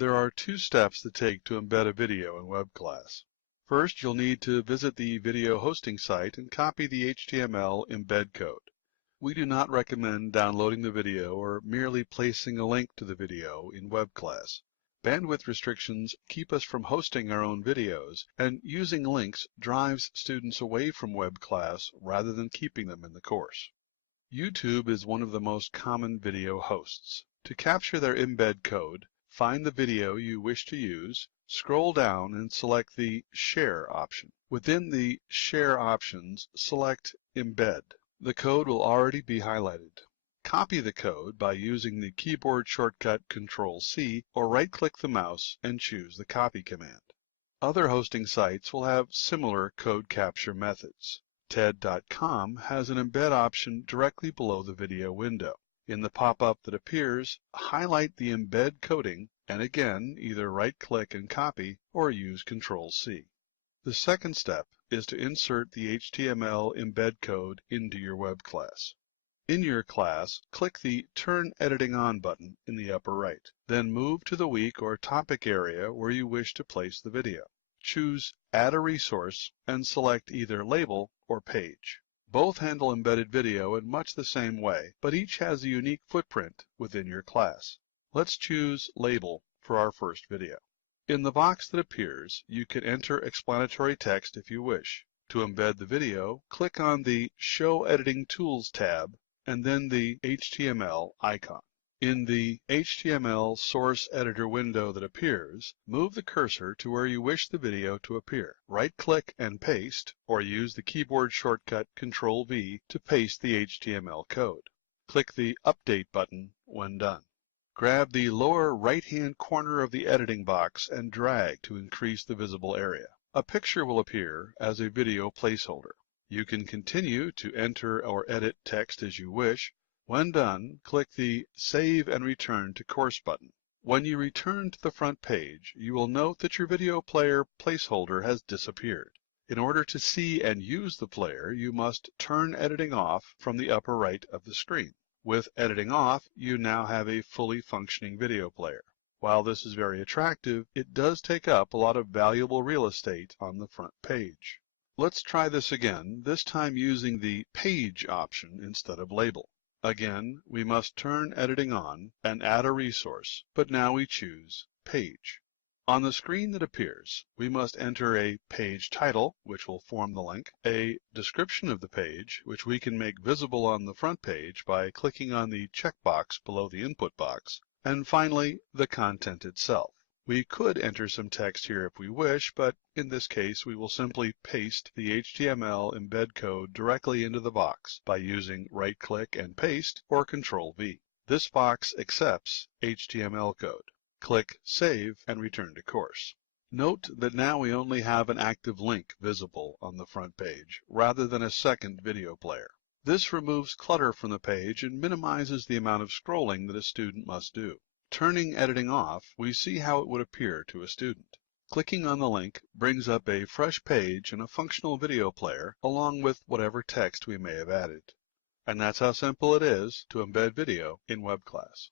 There are two steps to take to embed a video in Webclass. First, you'll need to visit the video hosting site and copy the HTML embed code. We do not recommend downloading the video or merely placing a link to the video in Webclass. Bandwidth restrictions keep us from hosting our own videos, and using links drives students away from Webclass rather than keeping them in the course. YouTube is one of the most common video hosts. To capture their embed code, find the video you wish to use, scroll down and select the Share option. Within the Share options, select Embed. The code will already be highlighted. Copy the code by using the keyboard shortcut Ctrl+C or right-click the mouse and choose the Copy command. Other hosting sites will have similar code capture methods. TED.com has an embed option directly below the video window. In the pop-up that appears, highlight the embed coding and again either right-click and copy or use Ctrl+C. The second step is to insert the HTML embed code into your web class. In your class, click the Turn Editing On button in the upper right. Then move to the week or topic area where you wish to place the video. Choose Add a Resource and select either Label or Page. Both handle embedded video in much the same way, but each has a unique footprint within your class. Let's choose Label for our first video. In the box that appears, you can enter explanatory text if you wish. To embed the video, click on the Show Editing Tools tab and then the HTML icon. In the HTML source editor window that appears, move the cursor to where you wish the video to appear. Right-click and paste, or use the keyboard shortcut Ctrl+V to paste the HTML code. Click the Update button when done. Grab the lower right-hand corner of the editing box and drag to increase the visible area. A picture will appear as a video placeholder. You can continue to enter or edit text as you wish. When done, click the Save and Return to Course button. When you return to the front page, you will note that your video player placeholder has disappeared. In order to see and use the player, you must turn editing off from the upper right of the screen. With editing off, you now have a fully functioning video player. While this is very attractive, it does take up a lot of valuable real estate on the front page. Let's try this again, this time using the Page option instead of Label. Again, we must turn editing on and add a resource, but now we choose Page. On the screen that appears, we must enter a page title, which will form the link, a description of the page, which we can make visible on the front page by clicking on the checkbox below the input box, and finally, the content itself. We could enter some text here if we wish, but in this case we will simply paste the HTML embed code directly into the box by using right-click and paste or Ctrl+V. This box accepts HTML code. Click Save and return to course. Note that now we only have an active link visible on the front page, rather than a second video player. This removes clutter from the page and minimizes the amount of scrolling that a student must do. Turning editing off, we see how it would appear to a student. Clicking on the link brings up a fresh page and a functional video player, along with whatever text we may have added. And that's how simple it is to embed video in Webclass.